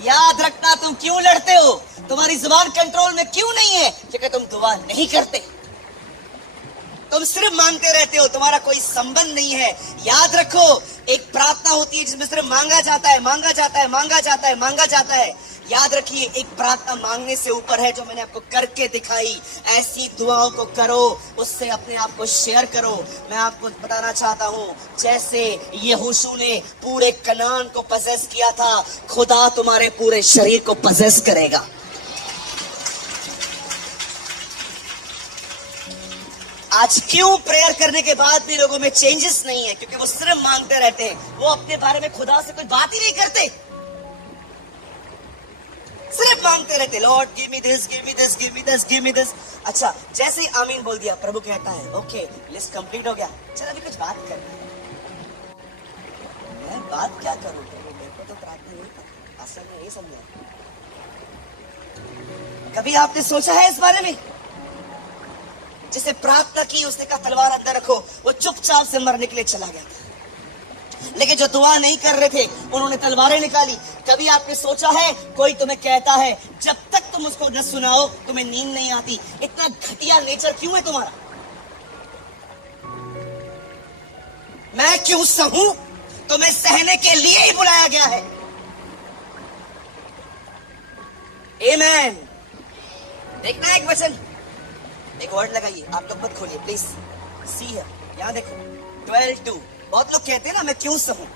याद रखना, तुम क्यों लड़ते हो, तुम्हारी जुबान कंट्रोल में क्यों नहीं है, क्योंकि तुम दुआ नहीं करते, तुम सिर्फ मांगते रहते हो, तुम्हारा कोई संबंध नहीं है। याद रखो, एक प्रार्थना होती है जिसमें सिर्फ मांगा जाता है, मांगा जाता है, मांगा जाता है, मांगा जाता है। याद रखिए, एक प्रार्थना मांगने से ऊपर है, जो मैंने आपको करके दिखाई। ऐसी दुआओं को करो, उससे अपने आप को शेयर करो। मैं आपको बताना चाहता हूं, जैसे यहोशू ने पूरे कनान को पजेस किया था, खुदा तुम्हारे पूरे शरीर को पजेस करेगा। आज क्यों प्रेयर करने के बाद भी लोगों में चेंजेस नहीं है, क्योंकि वो सिर्फ मांगते रहते हैं, वो अपने बारे में खुदा से कोई बात ही नहीं करते, सिर्फ मांगते रहते, Lord give me this, give me this, give me this, give me this. अच्छा, जैसे ही आमीन बोल दिया, प्रभु कहता है ओके लिस्ट कंप्लीट हो गया, चल अभी कुछ बात करना है। मैं बात क्या करूं प्रभु, मेरे को तो प्रार्थना नहीं करती, असल में ये समझा। कभी आपने सोचा है इस बारे में? जिसे प्रार्थना की उसने कहा तलवार अंदर रखो, वो चुपचाप से मरने के लिए चला गया था। लेकिन जो दुआ नहीं कर रहे थे उन्होंने तलवारें निकाली। कभी आपने सोचा है, कोई तुम्हें कहता है जब तक तुम उसको न सुनाओ तुम्हें नींद नहीं आती, इतना घटिया नेचर क्यों है तुम्हारा? मैं क्यों सहूं? तुम्हें सहने के लिए ही बुलाया गया है। आमेन। देखना एक वचन, एक वर्ड लगाइए, आप लोग मत खोलिए प्लीज। सी है, यहां देखो 12:2। बहुत लोग कहते हैं ना मैं क्यों सहूं।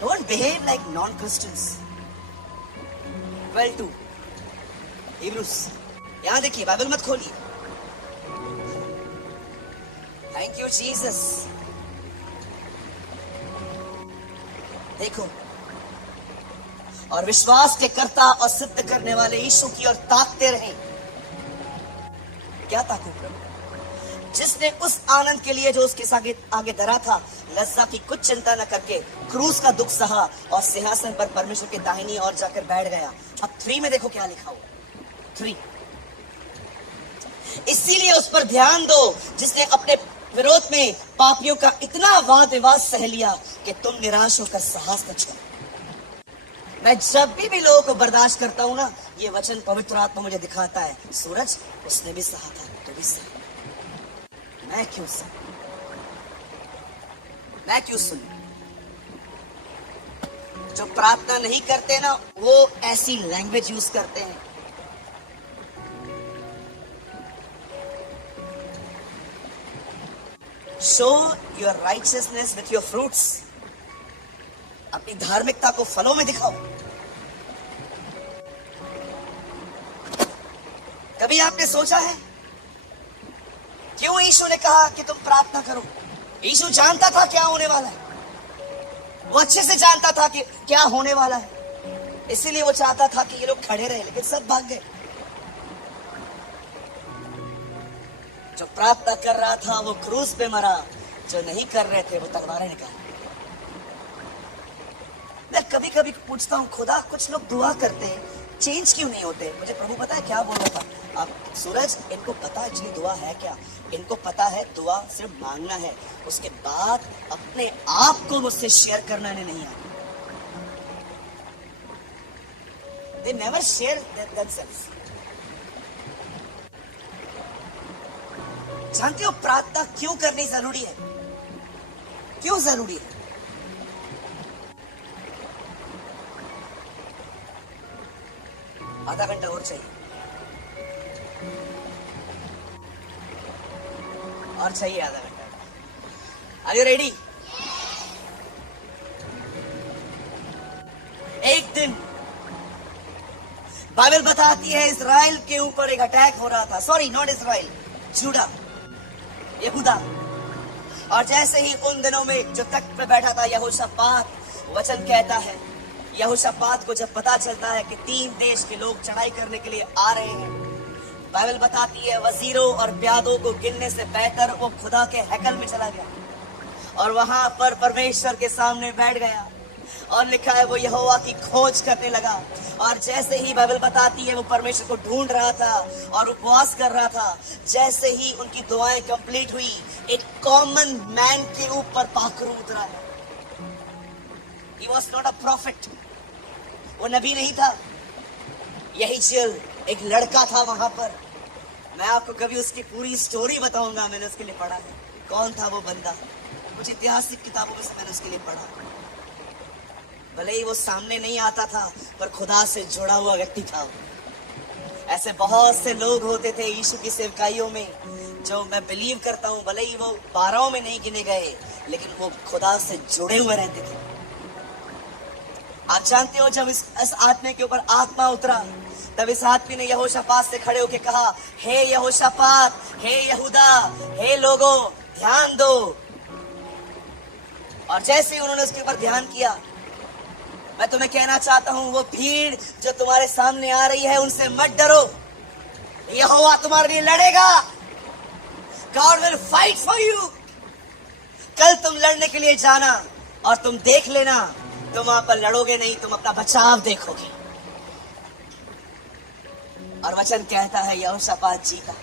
Don't behave like non Christians. 12:2 Hebrews, यहां देखिए, बाइबल मत खोलिए। Thank you Jesus. देखो, और विश्वास के कर्ता और सिद्ध करने वाले यीशु की ओर ताकते रहें। क्या ताकू प्रभु? जिसने उस आनंद के लिए जो उसके आगे धरा था, लज्जा की कुछ चिंता न करके क्रूस का दुख सहा और सिंहासन पर परमेश्वर के दाहिनी ओर जाकर बैठ गया। अब 3 में देखो क्या लिखा हुआ, 3। इसीलिए उस पर ध्यान दो जिसने अपने विरोध में पापियों का इतना वाद विवाद सह लिया कि तुम निराश होकर साहस न छोड़ो। मैं जब भी लोगों को बर्दाश्त करता हूं ना, ये वचन पवित्र आत्मा मुझे दिखाता है, सूरज उसने भी सहा था, तो भी सहा। मैं क्यों सुन? मैं क्यों सुन? जो प्रार्थना नहीं करते ना, वो ऐसी लैंग्वेज यूज करते हैं। Show your righteousness with your fruits. अपनी धार्मिकता को फलों में दिखाओ। कभी आपने सोचा है क्यों यीशु ने कहा कि तुम प्रार्थना करो? यीशु जानता था क्या होने वाला है, वो अच्छे से जानता था कि क्या होने वाला है, इसीलिए वो चाहता था कि ये लोग खड़े रहे, लेकिन सब भाग गए। जो प्रार्थना कर रहा था वो क्रूस पे मरा, जो नहीं कर रहे थे वो तलवारें निकाली। मैं कभी कभी पूछता हूँ, खुदा कुछ लोग दुआ करते हैं, चेंज क्यों नहीं होते? मुझे प्रभु पता है क्या बोल रहा था, आप सूरज, इनको पता है एक्चुअली दुआ है क्या, इनको पता है दुआ सिर्फ मांगना है, उसके बाद अपने आप को मुझसे शेयर करना इन्हें नहीं आता। They never share themselves. जानते हो प्रार्थना क्यों करनी जरूरी है? क्यों जरूरी है? आधा घंटा और चाहिए, और चाहिए आधा घंटा। Are you ready? एक दिन बाइबल बताती है इजराइल के ऊपर एक अटैक हो रहा था। सॉरी, नॉट इजराइल, जूडा, यहूदा। और जैसे ही उन दिनों में जो तख्त पे बैठा था यहोशापात, वचन कहता है यहोशापात को जब पता चलता है कि 3 देश के लोग चढ़ाई करने के लिए आ रहे हैं, बाइबल बताती है वजीरों और प्यादों को गिनने से बेहतर वो खुदा के हैकल में चला गया और वहां पर परमेश्वर के सामने बैठ गया। और लिखा है वो यहोवा की खोज करने लगा। और जैसे ही बाइबल बताती है वो परमेश्वर को ढूंढ रहा था और उपवास कर रहा था, जैसे ही उनकी दुआएं कंप्लीट हुई, एक कॉमन मैन के ऊपर पाखरू उतरा है। He was not a prophet. वो नबी नहीं था। यही चिल एक लड़का था वहां पर। मैं आपको कभी उसकी पूरी स्टोरी बताऊंगा, मैंने उसके लिए पढ़ा है। कौन था वो बंदा, कुछ ऐतिहासिक किताबों में से मैंने उसके लिए पढ़ा। भले ही वो सामने नहीं आता था, पर खुदा से जुड़ा हुआ व्यक्ति था वो। ऐसे बहुत से लोग होते थे यीशु की सेवकाइयों में, जो मैं बिलीव करता हूँ भले ही वो 12 में नहीं गिने गए, लेकिन वो खुदा से जुड़े हुए रहते थे। आप जानते हो, जब इस आदमी के ऊपर आत्मा उतरा, तब इस आदमी ने यहोशापात से खड़े होकर कहा, हे यहोशापात, हे यहूदा, हे लोगों, ध्यान दो। और जैसे ही उन्होंने उसके ऊपर ध्यान किया, मैं तुम्हें कहना चाहता हूं, वो भीड़ जो तुम्हारे सामने आ रही है, उनसे मत डरो। यहोवा तुम्हारे लिए लड़ेगा। God will fight for you। कल तुम लड़ने के लिए जाना और तुम देख लेना, तुम वहां पर लड़ोगे नहीं, तुम अपना बचाव देखोगे। और वचन कहता है यहोशापात जीता।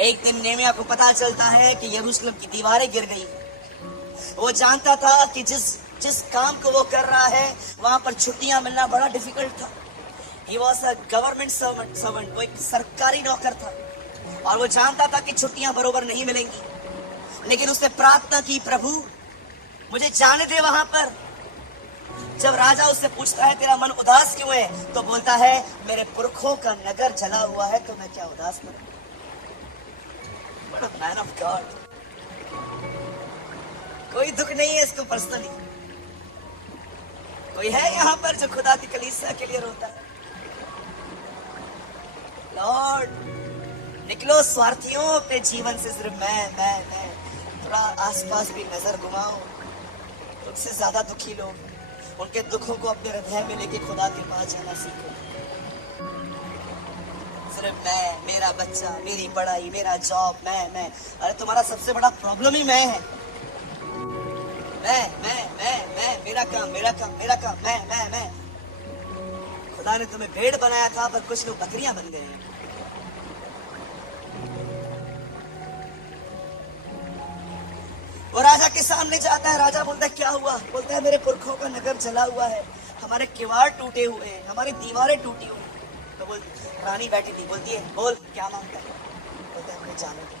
एक दिन नेमिया को पता चलता है कि यरूशलेम की दीवारें गिर गई। वो जानता था कि जिस काम को वो कर रहा है, वहां पर छुट्टियां मिलना बड़ा डिफिकल्ट था। He was a government servant, वो एक सरकारी नौकर था, और वो जानता था कि छुट्टियां बरोबर नहीं मिलेंगी। लेकिन उसने प्रार्थना की, प्रभु मुझे जाने दे वहां पर। जब राजा उससे पूछता है तेरा मन उदास क्यों है, तो बोलता है मेरे पुरखों का नगर जला हुआ है, तो मैं क्या उदास करूं। What a man of God। कोई दुख नहीं है इसको पर्सनली। कोई है यहाँ पर जो खुदा की कलीसिया के लिए रोता है? लॉर्ड, निकलो स्वार्थियों अपने जीवन से, सिर्फ मैं थोड़ा आसपास भी नजर घुमाओ। तुमसे ज्यादा दुखी लोग, उनके दुखों को अपने हृदय में लेके खुदा के पास जाना सीखो। सिर्फ मैं, मेरा बच्चा, मेरी पढ़ाई, मेरा जॉब, मैं। अरे तुम्हारा सबसे बड़ा प्रॉब्लम ही मैं है। मैं, मेरा काम, मैं। खुदा ने तुम्हें भेड़ बनाया था, पर कुछ लोग बकरियां बन गए हैं। वो राजा के सामने जाता है। राजा बोलता है क्या हुआ? बोलता है मेरे पुरखों का नगर जला हुआ है, हमारे किवाड़ टूटे हुए हैं, हमारी दीवारें टूटी हुई हैं। तो बोल, रानी बैठी थी, बोलती है बोल क्या मांगता है? बोलता है मुझे जाने दो।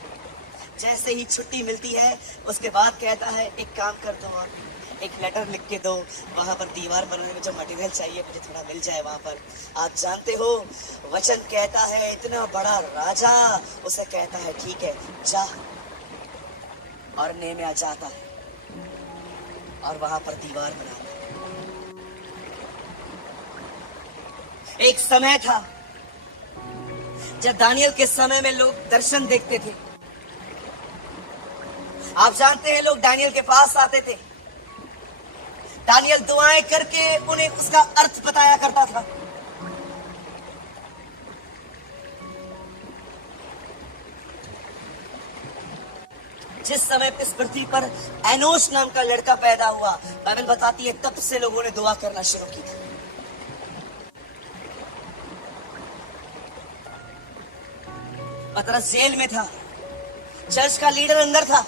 जैसे ही छुट्टी मिलती है, उसके बाद कहता है एक काम कर दो, और एक लेटर लिख के दो, वहां पर दीवार बनाने में जो मटेरियल चाहिए मुझे थोड़ा मिल जाए वहां पर। आप जानते हो, वचन कहता है इतना बड़ा राजा उसे कहता है ठीक है जा। और नेमिया जाता है और वहां पर दीवार बनाता है। एक समय था जब दानियल के समय में लोग दर्शन देखते थे। आप जानते हैं, लोग दानियल के पास आते थे, दानियल दुआएं करके उन्हें उसका अर्थ बताया करता था। जिस समय इस पृथ्वी पर एनोश नाम का लड़का पैदा हुआ, बाइबल बताती है तब से लोगों ने दुआ करना शुरू की थी। पतरस जेल में था, चर्च का लीडर अंदर था,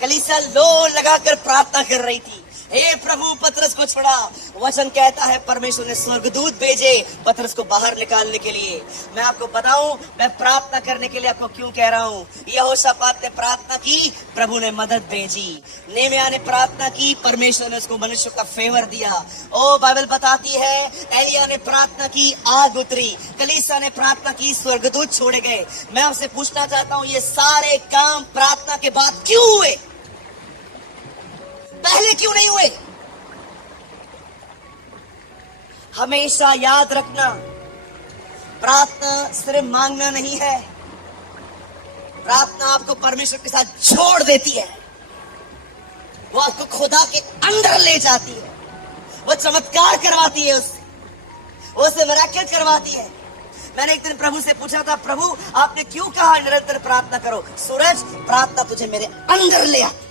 कलीसिया लो लगाकर प्रार्थना कर रही थी, हे प्रभु पतरस को छुड़ा। वचन कहता है परमेश्वर ने स्वर्गदूत भेजे पतरस को बाहर निकालने के लिए। मैं आपको बताऊं, मैं प्रार्थना करने के लिए आपको क्यों कह रहा हूं। यहोशापात ने प्रार्थना की, प्रभु ने मदद भेजी। नेमिया ने प्रार्थना की, परमेश्वर ने उसको मनुष्य का फेवर दिया। ओ बाइबल बताती है, एलिया ने प्रार्थना की, आग उतरी। कलीसिया ने प्रार्थना की, स्वर्गदूत छोड़े गए। मैं आपसे पूछना चाहता हूं, ये सारे काम प्रार्थना के बाद क्यों हुए? पहले क्यों नहीं हुए? हमेशा याद रखना, प्रार्थना सिर्फ मांगना नहीं है, प्रार्थना आपको परमेश्वर के साथ जोड़ देती है। वो आपको खुदा के अंदर ले जाती है, वो चमत्कार करवाती है, वो उसे मिरेकल करवाती है। मैंने एक दिन प्रभु से पूछा था, प्रभु आपने क्यों कहा निरंतर प्रार्थना करो? सूरज, प्रार्थना तुझे मेरे अंदर ले आती,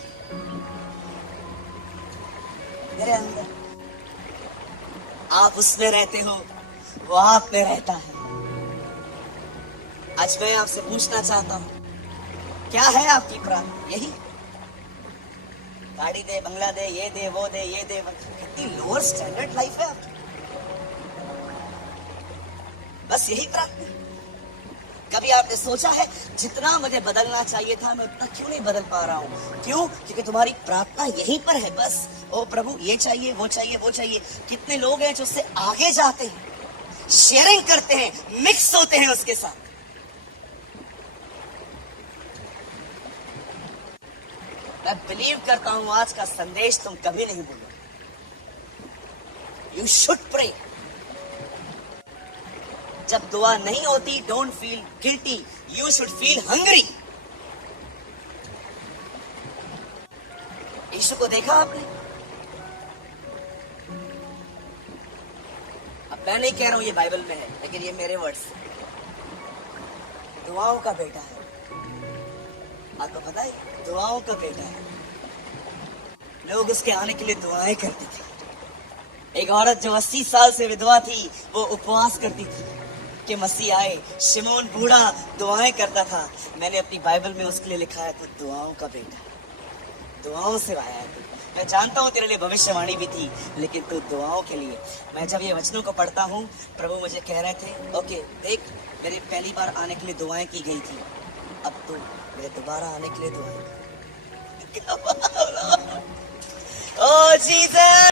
मेरे अंदर। आप उसमें रहते हो, वो आप में रहता है। आज मैं आपसे पूछना चाहता हूं, क्या है आपकी प्रार्थना? यही गाड़ी दे, बंगला दे, ये दे, वो दे, ये दे। कितनी लोअर स्टैंडर्ड लाइफ है आपकी। बस यही प्रार्थना। कभी आपने सोचा है जितना मुझे बदलना चाहिए था मैं उतना क्यों नहीं बदल पा रहा हूं? क्यों? क्योंकि तुम्हारी प्रार्थना यहीं पर है। बस ओ प्रभु, ये चाहिए, वो चाहिए, वो चाहिए। कितने लोग हैं जो उससे आगे जाते हैं, शेयरिंग करते हैं, मिक्स होते हैं उसके साथ। मैं बिलीव करता हूं आज का संदेश तुम कभी नहीं भूलोगे। You should pray. जब दुआ नहीं होती, don't feel guilty, you should feel hungry. यीशु को देखा आपने? अब मैं नहीं कह रहा हूं ये बाइबल में है, लेकिन ये मेरे वर्ड्स हैं। दुआओं का बेटा है। आपको पता है, दुआओं का बेटा है। लोग उसके आने के लिए दुआएं करते थे। एक औरत जो 80 साल से विधवा थी, वो उपवास करती थी कि मसीह आए। शिमोन बूढ़ा दुआएं करता था। मैंने अपनी बाइबल में उसके लिए लिखा है, तो दुआओं का बेटा, दुआओं से आया है तू। मैं जानता हूं तेरे लिए भविष्यवाणी भी थी, लेकिन तू दुआओं के लिए। मैं जब ये वचनों को पढ़ता हूं, प्रभु मुझे कह रहे थे, ओके देख, मेरे पहली बार आने के लिए दुआएं की गई थी, अब तू मेरे दोबारा आने के लिए दुआएं कर। ओ जीसस।